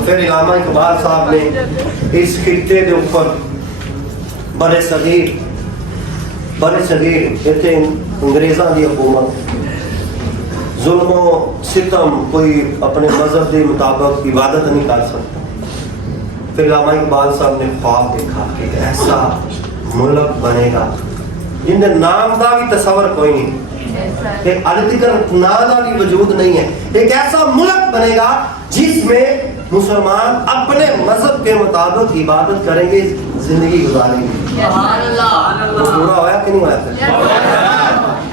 تو پھر علامہ اقبال صاحب نے اس خطے کے اوپر برے صغیر اتنے انگریزاں دی حکومت ظلم و ستم، کوئی اپنے مذہب کے مطابق عبادت نہیں کر سکتا. پھر علامہ اقبال صاحب نے خواب دیکھا کہ ایسا ملک بنے گا جن کے نام کا بھی تصور کوئی نہیں، ایک علیگر نام کا بھی وجود نہیں ہے. ایک ایسا ملک بنے گا جس میں مسلمان اپنے مذہب کے مطابق عبادت کریں گے، زندگی گزاریں گے. وہ پورا ہوا کہ نہیں ہوا؟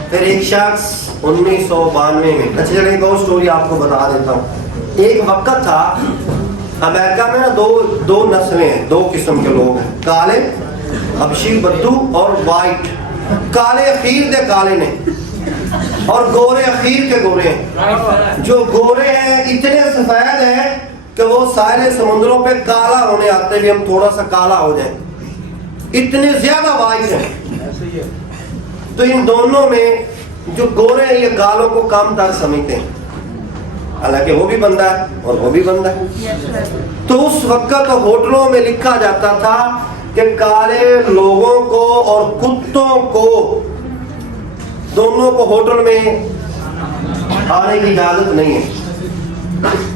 پھر ایک شخص 1992 میں، اچھا چلیں ایک اور سٹوری آپ کو بتا دیتا ہوں. ایک وقت تھا امریکہ میں نا دو نسلیں ہیں، دو قسم کے لوگ ہیں، کالے حبشی بدو اور وائٹ. کالے اخیر دے کالے نے اور گورے اخیر کے گورے ہیں. جو گورے ہیں اتنے سفید ہیں کہ وہ سارے سمندروں پہ کالا ہونے آتے بھی ہم تھوڑا سا کالا ہو جائیں، اتنے زیادہ وائٹ ہیں. تو ان دونوں میں جو گورے ہیں یہ کالوں کو کم تر سمجھتے ہیں، حالانکہ وہ بھی بندہ ہے اور وہ بھی بندہ ہے. تو اس وقت ہوٹلوں میں لکھا جاتا تھا کہ کالے لوگوں کو اور کتوں کو دونوں کو ہوٹل میں آنے کی اجازت نہیں ہے.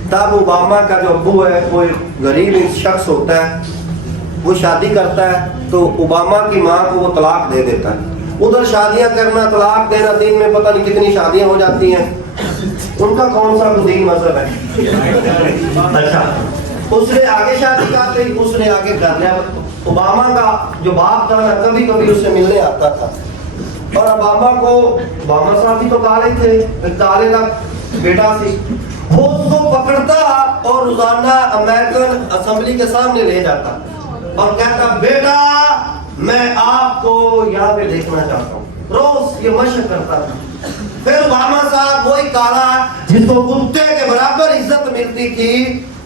تب اوباما کا جو ابو ہے، کوئی غریب شخص ہوتا ہے، وہ شادی کرتا ہے تو اوباما کی ماں کو وہ طلاق دے دیتا ہے. ادھر شادیاں کرنا، طلاق دینا، دن میں پتہ نہیں کتنی شادیاں ہو جاتی ہیں. ان کا کون سا دین مذہب ہے؟ اچھا، اس نے آگے شادی کر لی، اس نے آگے کر لیا. اوباما کا جو باپ تھا نا، کبھی کبھی اس سے ملنے آتا تھا. اور اوباما صاحب بھی تو کالے تھے، کالے کا بیٹا سی، وہ اس کو پکڑتا اور روزانہ امریکن اسمبلی کے سامنے لے جاتا اور کہتا بیٹا میں آپ کو یہاں پہ دیکھنا چاہتا ہوں. روز یہ مشق کرتا تھا. پھر اوباما صاحب وہی کالا جس کو کتے کے برابر عزت ملتی تھی،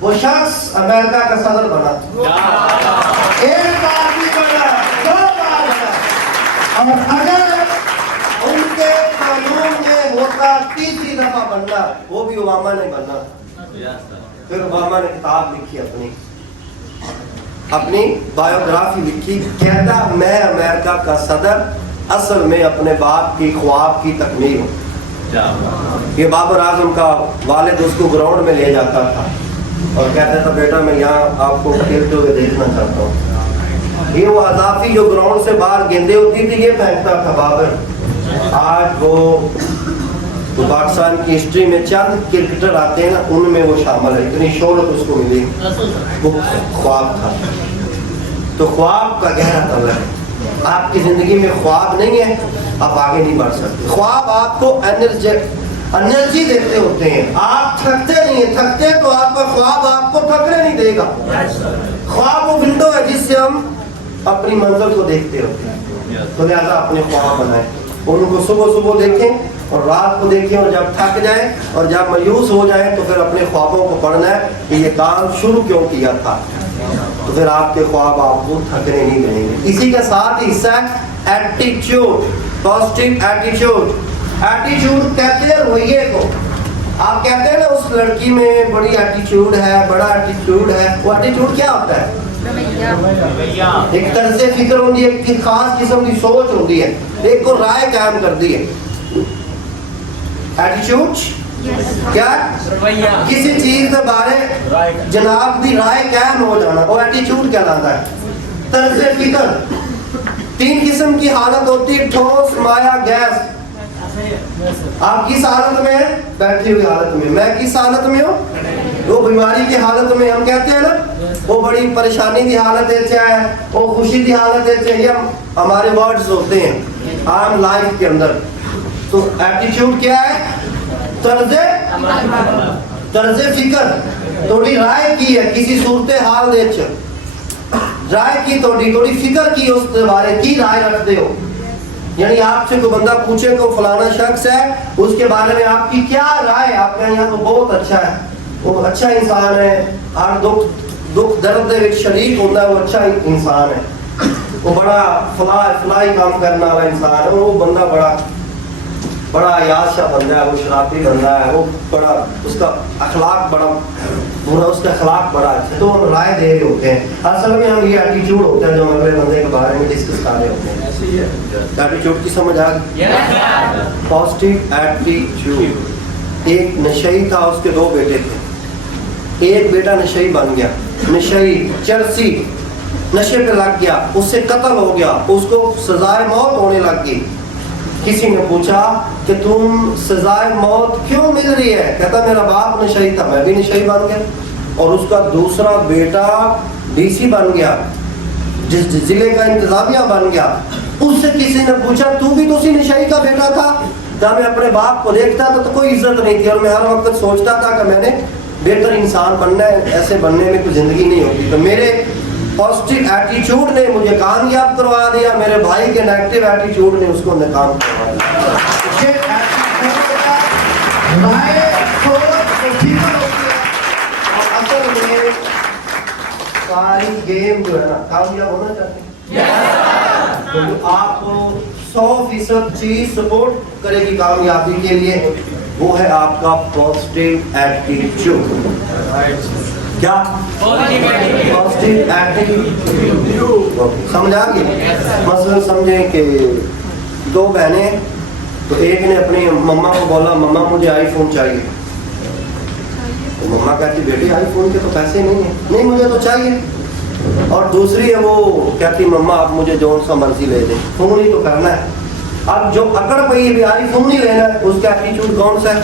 وہ شخص امریکہ کا صدر بنا. ایک بار بھی بنا، دو بار بنا. اور اگر ان کے قانون میں ہوتا تیسری دفعہ بننا، وہ بھی اوباما نے بننا. پھر اوباما نے کتاب لکھی، اپنی بایوگرافی لکھی، کہتا میں امریکہ کا صدر اصل میں اپنے باپ کی خواب کی تکمیل ہوں. یہ بابر اعظم کا والد اس کو گراؤنڈ میں لے جاتا تھا اور کہتا تھا بیٹا میں یہاں آپ کو کھیلتے ہوئے دیکھنا چاہتا ہوں. یہ وہ اضافی جو گراؤنڈ سے باہر گیندیں ہوتی تھی یہ پھینکتا تھا بابر. آج وہ پاکستان کی ہسٹری میں چند کرکٹر آتے ہیں نا، ان میں وہ شامل ہے. اتنی شہرت اس کو ملی، وہ خواب تھا. تو خواب کا گہرا تعلق ہے. آپ کی زندگی میں خواب نہیں ہے آپ آگے نہیں بڑھ سکتے. خواب آپ کو انرجی دیتے ہوتے ہیں. آپ تھکتے نہیں ہیں، تھکتے تو آپ کا خواب آپ کو تھکنے نہیں دے گا. خواب وہ ونڈو ہے جس سے ہم اپنی منزل کو دیکھتے ہوتے ہیں. تو لہٰذا اپنے خواب بنائیں، ان کو صبح دیکھیں اور رات کو دیکھیں، اور جب تھک جائیں اور جب مایوس ہو جائیں تو پھر اپنے خوابوں کو پڑھنا ہے کہ یہ کام شروع کیوں کیا تھا. تو پھر آپ کے خواب آپ کو تھکنے نہیں دیں گے. اسی کے ساتھ ہی حصہ ہے ایٹیٹیوڈ، پازیٹیو ایٹیٹیوڈ. ایٹیٹیوڈ کہتے ہیں رویے کو. آپ کہتے ہیں نا اس لڑکی میں بڑی ایٹیٹیوڈ ہے، بڑا ایٹیٹیوڈ ہے. وہ ایٹیٹیوڈ کیا ہوتا ہے؟ ایک طرز فکر ہوتی ہے، ایک خاص قسم کی سوچ ہوتی ہے، ایک کو رائے قائم کرتی ہے. ایٹیٹیوڈ کیا؟ کسی چیز کے بارے جناب دی رائے قائم ہو جانا، وہ ایٹیٹیوڈ کہلاتا ہے. طرز فکر تین قسم کی حالت ہوتی ہے، ٹھوس، مائع، گیس. آپ کس حالت میں ہیں؟ بیٹھی ہوئی حالت میں. میں کس حالت میں ہوں؟ وہ بیماری کی حالت میں. ہم کہتے ہیں نا وہ بڑی پریشانی کی حالت ہے، چاہے وہ خوشی کی حالت ہے، چاہے ہمارے ورڈز ہوتے ہیں عام لائف کے اندر. تو ایٹیٹیوڈ کیا ہے؟ طرز فکر. تھوڑی رائے کی ہے کسی صورتحال دے رائے کی، تھوڑی فکر کی اس کے بارے کی رائے رکھتے ہو. یعنی آپ سے کوئی بندہ پوچھے کہ فلانا شخص ہے، اس کے بارے میں آپ کی کیا رائے؟ آپ کہیں یہاں تو بہت اچھا ہے، وہ اچھا انسان ہے، ہر دکھ درد دے شریک ہوتا ہے، وہ اچھا انسان ہے، وہ بڑا فلاحی کام کرنے والا انسان ہے، وہ بندہ बड़ा याशा बंदा है, वो शराबी बंदा है, वो बड़ा उसका अखलाक बड़ा बुरा, उसका अखलाक बड़ा अच्छा, तो हम राय दे रहे होते हैं। असल में हम ये एटीट्यूड होता है जो हम अगले बंदे के बारे में डिस्कस कर रहे होते हैं। एटीट्यूड की समझ आ गई? Positive attitude. एक नशई था, उसके 2 बेटे थे। एक बेटा नशई बन गया, नशई चरसी, नशे पे लग गया, उससे कत्ल हो गया, उसको सजाए मौत होने लग गई। किसी ने पूछा कि तुम सजाए मौत क्यों मिल रही है? कहता मेरा बाप नशई था, मैं भी नशई बन गया। और उसका दूसरा बेटा डीसी बन गया, जिस जिले का इंतजामिया बन गया। उससे किसी ने पूछा तू भी तो उसी नशई का बेटा था? जब मैं अपने बाप को देखता था तो कोई इज्जत नहीं थी, और मैं हर वक्त सोचता था कि मैंने बेहतर इंसान बनना है, ऐसे बनने में कोई जिंदगी नहीं होती। तो मेरे पॉजिटिव एटीट्यूड ने मुझे कामयाब करवा दिया, मेरे भाई के नेगेटिव एटीट्यूड ने उसको नाकाम करवा दिया। असल में सारी गेम जो है ना कामयाब होना चाहते हैं, तो आपको 100% चीज सपोर्ट करेगी कामयाबी के लिए, वो है आपका पॉजिटिव एटीट्यूड। क्या पॉजिटिव एटीट्यूड समझ आ गई? मसलन समझें कि 2 बहनें, तो एक ने अपनी मम्मा को बोला मम्मा मुझे आईफोन चाहिए, तो मम्मा कहती बेटी आईफोन के तो पैसे नहीं है। नहीं मुझे तो चाहिए। और दूसरी है वो कहती मम्मा आप मुझे जो सा मर्जी ले दें, फोन ही तो करना है। अब जो अकड़ पई भी आईफोन नहीं लेना, उसका एटीट्यूड कौन सा है?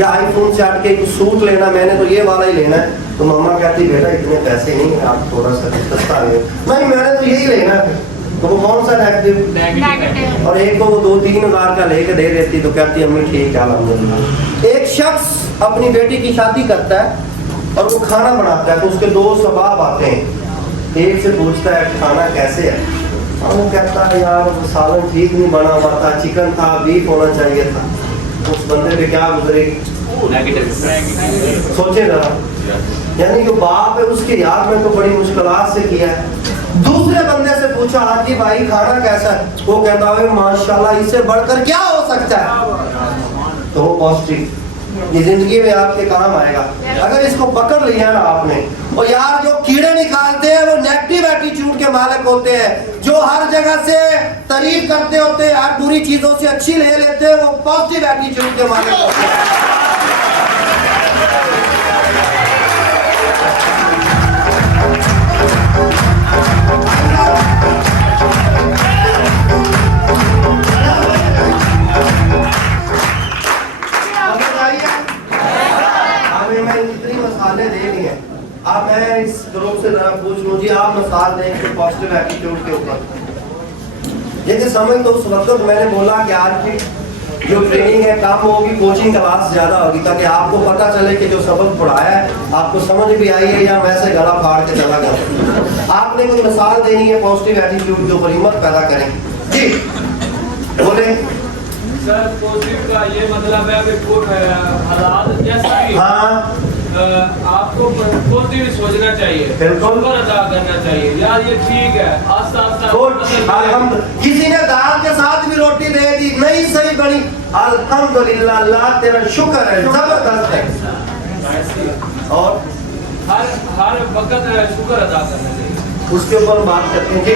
या आईफोन से हट के कुछ सूट लेना, मैंने तो ये वाला ही लेना है। तो मम्मा कहती बेटा इतने पैसे नहीं है, आप थोड़ा सा सस्ता ले। नहीं मैंने तो यही लेना है। तो वो कौन सा नेगेटिव? और एक को वो 2-3 हज़ार का लेके दे देती तो कहती अम्मी ठीक है अल्हम्दुलिल्लाह। एक शख्स अपनी बेटी की शादी करता है और वो खाना बनाता है, तो उसके 2 सबाब आते हैं। एक से पूछता है खाना कैसे है, और वो कहता है यार सालन ठीक नहीं बना हुआ था, चिकन था, बीफ होना चाहिए था। उस बंदे पे क्या गुजरेगी? सोचे जरा, यानी जो बाप है उसके यार में तो बड़ी मुश्किलात से किया है। दूसरे बंदे से पूछा हाजी भाई खाना कैसा है, वो कहता है माशाल्लाह इससे बढ़कर क्या हो सकता है। तो वो पॉजिटिव ये जिंदगी में आपके काम आएगा अगर इसको पकड़ लिया ना आपने। और यार जो कीड़े निकालते हैं वो नेगेटिव एटीट्यूड के मालिक होते हैं, जो हर जगह से तारीफ करते होते हैं, हर बुरी चीजों से अच्छी ले लेते हैं, वो पॉजिटिव एटीट्यूड के मालिक होते हैं। अब मैं इस ग्रुप से जरा पूछ लूं जी, आप मिसाल दें कि पॉजिटिव एटीट्यूड के ऊपर। ये समझ तो उस वक्त मैंने बोला कि आज की जो ट्रेनिंग है कम होगी, कोचिंग क्लास ज्यादा होगी, ताकि आपको पता चले कि जो सबक पढ़ाया है आपको समझ भी आई है या वैसे गला फाड़ के चला गया। आपने कोई मिसाल देनी है पॉजिटिव एटीट्यूड के ऊपर, हिम्मत पैदा करें जी, बोले। सर पॉजिटिव का ये मतलब है हालात जैसा भी हाँ आपको पॉजिटिव सोचना चाहिए, शुक्र अदा करना चाहिए। यार ये ठीक है, आस्ता आस्ता किसी ने दाल के साथ भी रोटी दे दी, नहीं सही बनी, अल्हम्दुलिल्लाह, अल्लाह तेरा शुक्र है, जबरदस्त है। और हर वक्त शुक्र अदा करना चाहिए, उसके ऊपर बात करते हैं जी।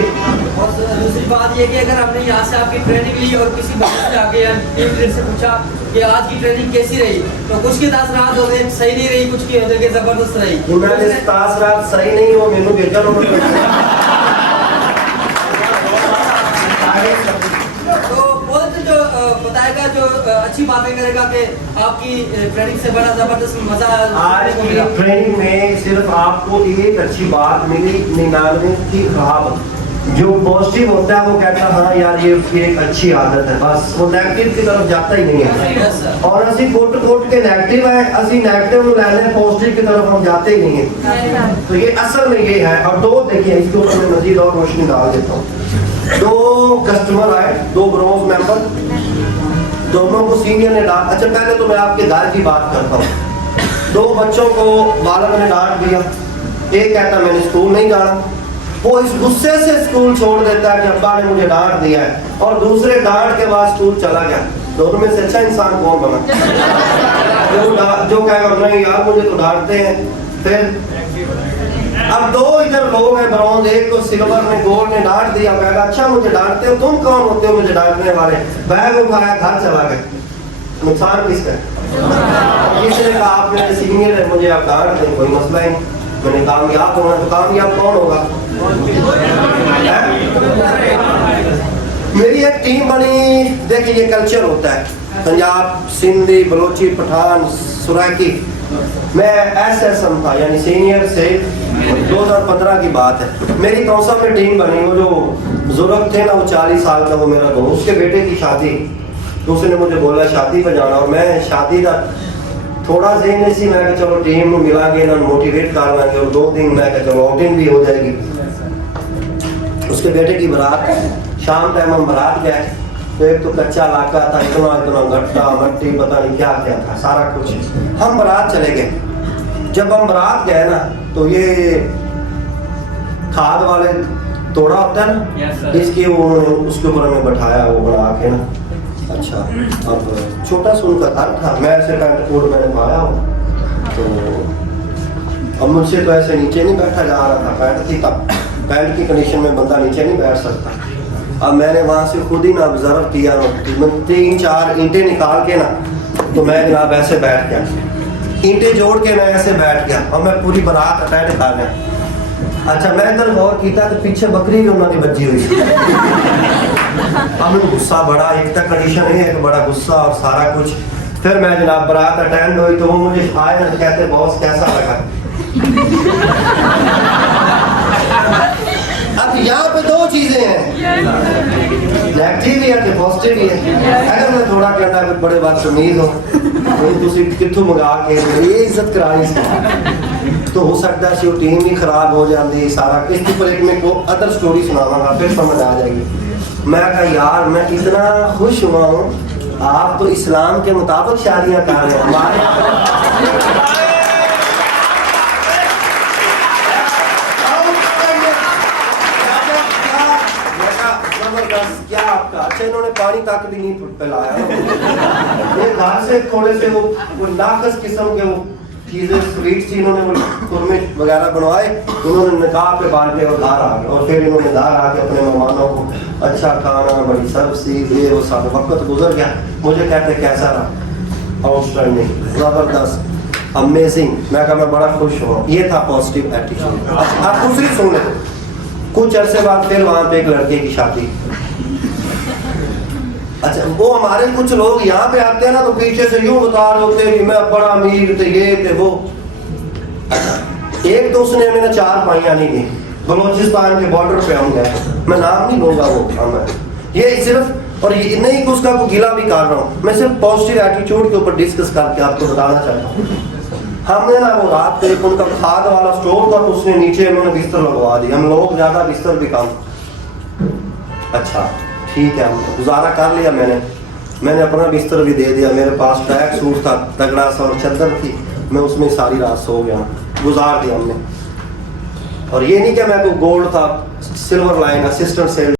और दूसरी बात ये कि अगर हमने यहाँ से आपकी ट्रेनिंग ली और किसी बच्चे से आके या टीम लीडर से पूछा कि आज की ट्रेनिंग कैसी रही, तो कुछ की तासरात हो गए सही नहीं रही, कुछ की हो गए जबरदस्त रही। तासरात सही नहीं हो मेनू बेहतर तो बहुत जो बताएगा, जो अच्छी बातें करेगा कि आपकी ट्रेनिंग से बड़ा जबरदस्त मजा आज की ट्रेनिंग में सिर्फ आपको एक अच्छी बात मिली, 99 की खराब। जो पॉजिटिव होता है वो कहता है हाँ यार ये एक अच्छी आदत है, बस वो नेगेटिव की तरफ जाता ही नहीं है। और असी कोट के नेगेटिव है, असी नेगेटिव लेने पॉजिटिव की तरफ हम जाते ही नहीं है। तो ये असल में ये है। और 2 देखिए इसके ऊपर मैं मजीद और रोशनी डाल देता हूँ। 2 कस्टमर आए, 2 ब्रोंज मेंबर, दोनों को सीनियर ने डांट। अच्छा पहले तो मैं आपके घर की बात करता हूँ। 2 बच्चों को बालक ने डांट दिया, एक कहता मैंने स्कूल नहीं जाना, वो इस गुस्से से स्कूल छोड़ देता है कि अब्बा ने मुझे डांट दिया है, और दूसरे डांट के बाद स्कूल चला गया। दोनों में से अच्छा इंसान कौन बना? जो कहेगा नहीं यार मुझे तो डांटते हैं। फिर अब दो इधर लोग हैं ब्रॉन्ज, एक को सिल्वर ने गोल्ड ने डांट दिया, कहेगा अच्छा मुझे डांटते हो, तुम कौन होते हो मुझे डांटने वाले? बैग उठाया घर चला गए, नुकसान किसका है? किसी ने कहा आप मेरे सीनियर है मुझे आप डांट दें, कोई मसला ही नहीं। मैंने कामयाब होना, तो कामयाब कौन होगा? मेरी एक टीम बनी, देखिए ये कल्चर होता है, पंजाब, सिंधी, बलोची, पठान, सुराकी। मैं SSM था यानी सीनियर से 2015 की बात है। मेरी कौसा में टीम बनी, वो जो बुजुर्ग थे ना वो 40 साल का, वो मेरा दोस्त, उसके बेटे की शादी, तो उसने मुझे बोला शादी पर जाना, और मैं शादी का थोड़ा ज़हन सी मैं चलो टीम में मिला के ना मोटिवेट कर लेंगे, और 2 दिन मैं चलो आउटिंग भी हो जाएगी। उसके बेटे की बारात, शाम टाइम हम बारात गए, तो एक तो कच्चा इलाका था, इतना इतना गट्टा मट्टी पता नहीं क्या क्या था सारा कुछ। हम बारात चले गए, जब हम बारात गए ना तो ये खाद वाले तोड़ा होता है ना, इसकी वो उसके ऊपर हमें बैठाया वो बना के ना। अच्छा, अब छोटा सा उनका घर था, मैं ऐसे पैंट कोट मैंने पाया हूँ, तो अब मुझसे तो ऐसे नीचे नहीं बैठा जा रहा था, पैंट थी तब, पैंट की कंडीशन में बंदा नीचे नहीं बैठ सकता। अब मैंने वहाँ से खुद ही ना ऑब्जर्व किया, 3-4 ईंटें निकाल के ना, तो मैं जनाब ऐसे बैठ गया, ईंटें जोड़ के मैं ऐसे बैठ गया, और मैं पूरी बारात अटैक कर गया। अच्छा, मैं इधर गौर किया तो पीछे बकरी भी उन्होंने बजी हुई। अब गुस्सा बड़ा, एक तक कंडीशन है, एक बड़ा गुस्सा और सारा कुछ। फिर मैं जनाब बारात अटेंड हुई, तो वो मुझे आए ना कहते बॉस कैसा लगा? अब यहाँ पे 2 चीजें हैं, नेगेटिव भी है पॉजिटिव भी है। अगर मैं थोड़ा कहता है बड़े बदतमीज हो, तुसी कित्थों मंगा के ये इज्जत करानी सी, तो हो सकता है वो टीम ही खराब हो जाती सारा। इसके ऊपर एक मैं को अदर स्टोरी सुनाऊंगा, फिर समझ आ जाएगी। मैं कहा यार मैं इतना खुश हुआ हूँ, आप तो इस्लाम के मुताबिक शादियाँ कर रहे हैं, हमारे क्या आपका? अच्छा, इन्होंने पानी तक भी नहीं पिलाया। ये घर से थोड़े से वो नाकस किस्म के वो चीजें स्वीट थी, इन्होंने वो खुरमे वगैरह बनवाए, उन्होंने निकाह पे बांटे और घर आ गए, और फिर इन्होंने घर आके अपने मेहमानों को अच्छा खाना, बड़ी सब्जी, ये वो सब। वक्त गुजर गया, मुझे कहते कैसा रहा? आउटस्टैंडिंग, जबरदस्त, अमेजिंग। मैं कहा मैं बड़ा खुश हुआ। ये था पॉजिटिव एटीट्यूड। आप दूसरी सुन लें। कुछ अरसे बाद फिर वहाँ पे एक लड़के की शादी। अच्छा, वो हमारे कुछ लोग यहाँ पे आते हैं ना, तो पीछे से यूं बता रहे होते हैं कि मैं बड़ा अमीर थे, ये थे वो। एक तो उसने मैंने 4 पाइयाँ नहीं दी, बलोचिस्तान के बॉर्डर पे हम गए, मैं नाम नहीं लूंगा वो। ये सिर्फ, और ये नहीं कि उसका कोई गिला भी कर रहा हूँ, मैं सिर्फ पॉजिटिव एटीट्यूड के ऊपर डिस्कस करके आपको बताना चाहता हूँ। हमने ना वो रात पे उनका खाद वाला स्टोर था, तो उसने नीचे उन्होंने बिस्तर लगवा दी। हम लोग ज्यादा बिस्तर भी कम। अच्छा ठीक है, गुजारा कर लिया मैंने अपना बिस्तर भी दे दिया। मेरे पास ट्रैक सूट था तगड़ा सा और चादर थी, मैं उसमें सारी रात सो गया, गुजार दिया हमने। और ये नहीं कि मैं कोई गोल्ड था, सिल्वर लाइन असिस्टेंट सेल